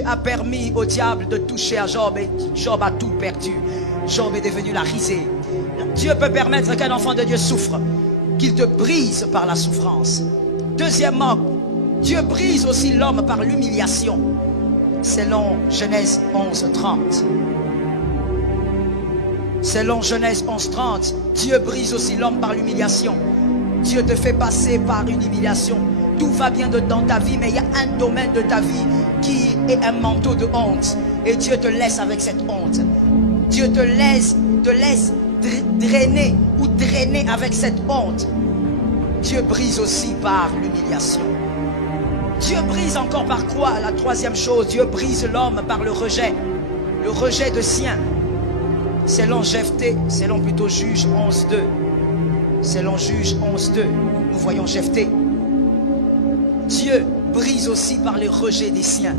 Dieu a permis au diable de toucher à Job et Job a tout perdu. Job est devenu la risée. Dieu peut permettre qu'un enfant de Dieu souffre, qu'il te brise par la souffrance. Deuxièmement, Dieu brise aussi l'homme par l'humiliation. Selon Genèse 11:30. Selon Genèse 11:30, Dieu brise aussi l'homme par l'humiliation. Dieu te fait passer par une humiliation. Tout va bien dans ta vie, mais il y a un domaine de ta vie qui est un manteau de honte. Et Dieu te laisse avec cette honte. Dieu te laisse drainer ou drainer avec cette honte. Dieu brise aussi par l'humiliation. Dieu brise encore par quoi? La troisième chose, Dieu brise l'homme par le rejet de sien. Selon Jephthé, selon plutôt Juge 11:2. Selon Juge 11:2, nous voyons Jephthé. Dieu brise aussi par le rejet des siens.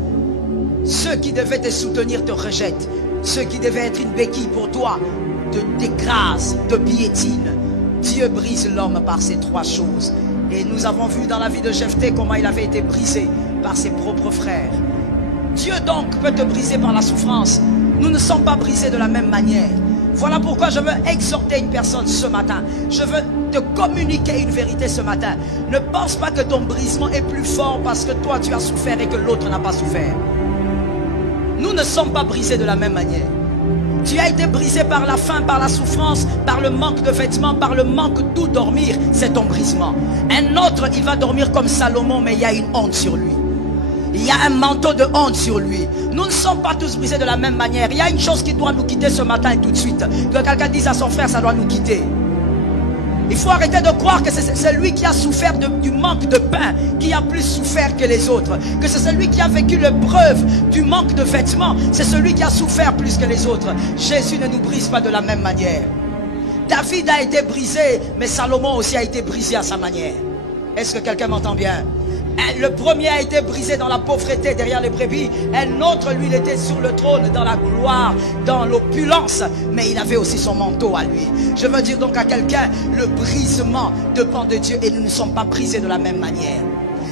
Ceux qui devaient te soutenir te rejettent. Ceux qui devaient être une béquille pour toi te décrasent, te piétinent. Dieu brise l'homme par ces trois choses. Et nous avons vu dans la vie de Jephthé comment il avait été brisé par ses propres frères. Dieu donc peut te briser par la souffrance. Nous ne sommes pas brisés de la même manière. Voilà pourquoi je veux exhorter une personne ce matin. Je veux te communiquer une vérité ce matin. Ne pense pas que ton brisement est plus fort parce que toi tu as souffert et que l'autre n'a pas souffert. Nous ne sommes pas brisés de la même manière. Tu as été brisé par la faim, par la souffrance, par le manque de vêtements, par le manque d'où dormir. C'est ton brisement. Un autre, il va dormir comme Salomon, mais il y a une honte sur lui. Il y a un manteau de honte sur lui. Nous ne sommes pas tous brisés de la même manière. Il y a une chose qui doit nous quitter ce matin et tout de suite. Que quelqu'un dise à son frère, ça doit nous quitter. Il faut arrêter de croire que c'est celui qui a souffert du manque de pain qui a plus souffert que les autres. Que c'est celui qui a vécu l'épreuve du manque de vêtements. C'est celui qui a souffert plus que les autres. Jésus ne nous brise pas de la même manière. David a été brisé, mais Salomon aussi a été brisé à sa manière. Est-ce que quelqu'un m'entend bien? Le premier a été brisé dans la pauvreté derrière les brebis. Un autre, lui, il était sur le trône dans la gloire, dans l'opulence. Mais il avait aussi son manteau à lui. Je veux dire donc à quelqu'un, le brisement dépend de Dieu et nous ne sommes pas brisés de la même manière.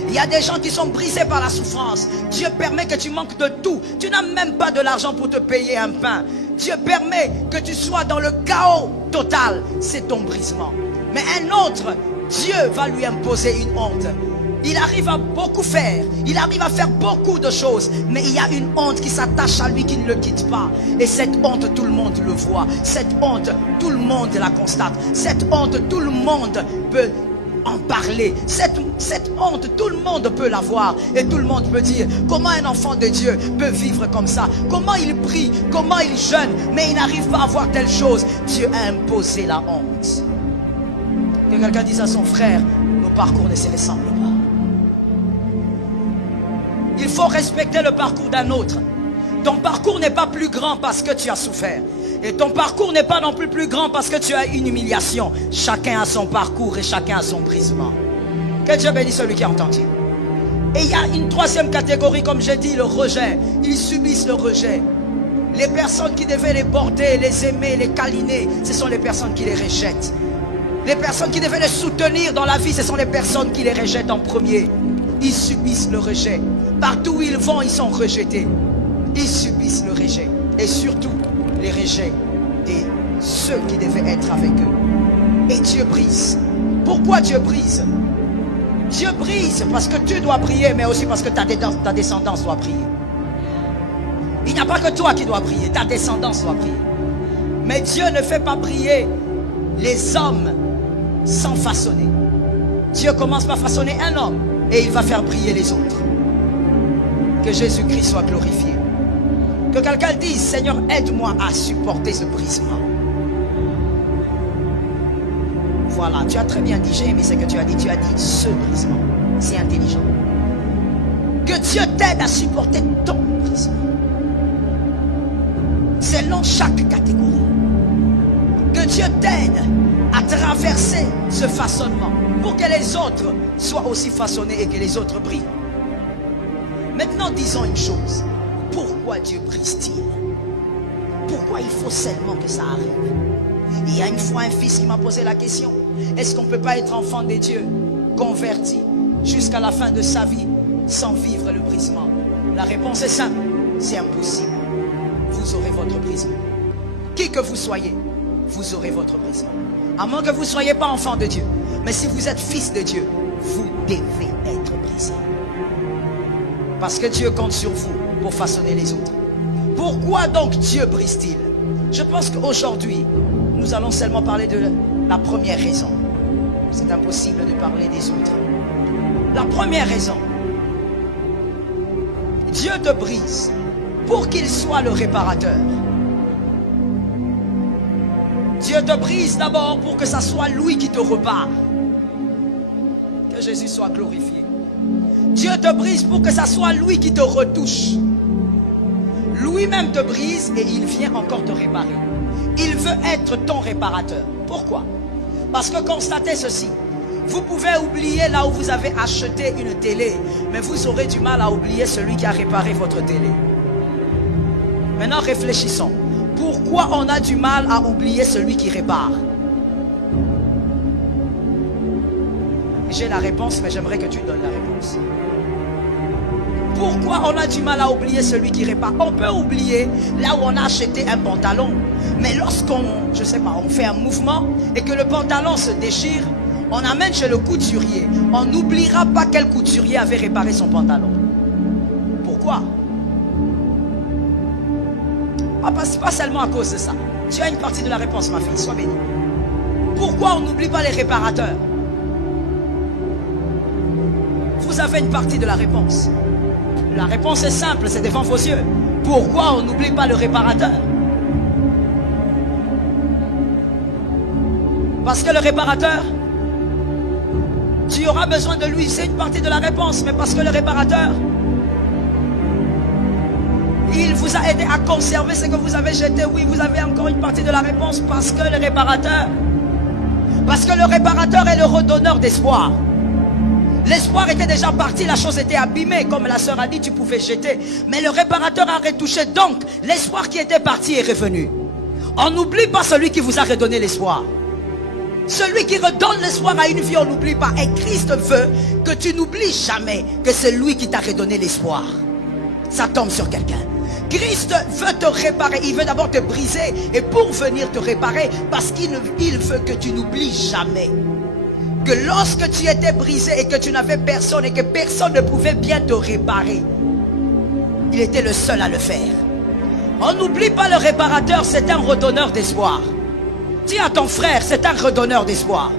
Il y a des gens qui sont brisés par la souffrance. Dieu permet que tu manques de tout. Tu n'as même pas de l'argent pour te payer un pain. Dieu permet que tu sois dans le chaos total. C'est ton brisement. Mais un autre, Dieu va lui imposer une honte. Il arrive à beaucoup faire. Il arrive à faire beaucoup de choses. Mais il y a une honte qui s'attache à lui, qui ne le quitte pas. Et cette honte, tout le monde le voit. Cette honte, tout le monde la constate. Cette honte, tout le monde peut en parler. Cette honte, tout le monde peut la voir. Et tout le monde peut dire, comment un enfant de Dieu peut vivre comme ça? Comment il prie? Comment il jeûne? Mais il n'arrive pas à voir telle chose. Dieu a imposé la honte. Que quelqu'un dise à son frère, nos parcours ne se ressemblent pas. Il faut respecter le parcours d'un autre. Ton parcours n'est pas plus grand parce que tu as souffert. Et ton parcours n'est pas non plus grand parce que tu as une humiliation. Chacun a son parcours et chacun a son brisement. Que Dieu bénisse celui qui a entendu. Et il y a une troisième catégorie, comme j'ai dit, le rejet. Ils subissent le rejet. Les personnes qui devaient les border, les aimer, les câliner, ce sont les personnes qui les rejettent. Les personnes qui devaient les soutenir dans la vie, ce sont les personnes qui les rejettent en premier. Ils subissent le rejet. Partout où ils vont, ils sont rejetés. Ils subissent le rejet. Et surtout, les rejets de ceux qui devaient être avec eux. Et Dieu brise. Pourquoi Dieu brise? Dieu brise parce que tu dois prier, mais aussi parce que ta descendance doit prier. Il n'y a pas que toi qui dois prier, ta descendance doit prier. Mais Dieu ne fait pas prier les hommes sans façonner. Dieu commence par façonner un homme et il va faire prier les autres. Que Jésus-Christ soit glorifié. Que quelqu'un dise, Seigneur, aide-moi à supporter ce brisement. Voilà, tu as très bien dit, j'ai aimé ce que tu as dit ce brisement. C'est intelligent. Que Dieu t'aide à supporter ton brisement. Selon chaque catégorie. Que Dieu t'aide à traverser ce façonnement pour que les autres soient aussi façonnés et que les autres brillent. Maintenant, disons une chose. Pourquoi Dieu brise-t-il? Pourquoi il faut seulement que ça arrive? Il y a une fois un fils qui m'a posé la question. Est-ce qu'on ne peut pas être enfant de Dieu, converti, jusqu'à la fin de sa vie, sans vivre le brisement? La réponse est simple. c'est impossible. Vous aurez votre prison. Qui que vous soyez, vous aurez votre prison. À moins que vous ne soyez pas enfant de Dieu. Mais si vous êtes fils de Dieu, vous devez être brisé. Parce que Dieu compte sur vous pour façonner les autres. Pourquoi donc Dieu brise-t-il? Je pense qu'aujourd'hui, nous allons seulement parler de la première raison. C'est impossible de parler des autres. La première raison. Dieu te brise pour qu'il soit le réparateur. Dieu te brise d'abord pour que ce soit lui qui te repart. Que Jésus soit glorifié. Dieu te brise pour que ce soit lui qui te retouche. Lui-même te brise et il vient encore te réparer. Il veut être ton réparateur. Pourquoi? Parce que constatez ceci. Vous pouvez oublier là où vous avez acheté une télé, mais vous aurez du mal à oublier celui qui a réparé votre télé. Maintenant réfléchissons. Pourquoi on a du mal à oublier celui qui répare? J'ai la réponse, mais j'aimerais que tu donnes la réponse. Pourquoi on a du mal à oublier celui qui répare? On peut oublier là où on a acheté un pantalon, mais lorsqu'on, je sais pas, on fait un mouvement et que le pantalon se déchire, on amène chez le couturier. On n'oubliera pas quel couturier avait réparé son pantalon. Pourquoi? Pas seulement à cause de ça. Tu as une partie de la réponse, ma fille, sois bénie. Pourquoi on n'oublie pas les réparateurs? Vous avez une partie de la réponse. La réponse est simple, c'est devant vos yeux. Pourquoi on n'oublie pas le réparateur? Parce que le réparateur, tu auras besoin de lui, c'est une partie de la réponse. Mais parce que le réparateur, il vous a aidé à conserver ce que vous avez jeté. Oui, vous avez encore une partie de la réponse. Parce que le réparateur est le redonneur d'espoir. L'espoir était déjà parti, la chose était abîmée. Comme la sœur a dit, tu pouvais jeter. Mais le réparateur a retouché. Donc, l'espoir qui était parti est revenu. On n'oublie pas celui qui vous a redonné l'espoir. Celui qui redonne l'espoir à une vie, on n'oublie pas. Et Christ veut que tu n'oublies jamais que c'est lui qui t'a redonné l'espoir. Ça tombe sur quelqu'un. Christ veut te réparer. Il veut d'abord te briser et pour venir te réparer, parce qu'il veut que tu n'oublies jamais que lorsque tu étais brisé et que tu n'avais personne et que personne ne pouvait bien te réparer, il était le seul à le faire. On n'oublie pas le réparateur, c'est un redonneur d'espoir. Dis à ton frère, c'est un redonneur d'espoir.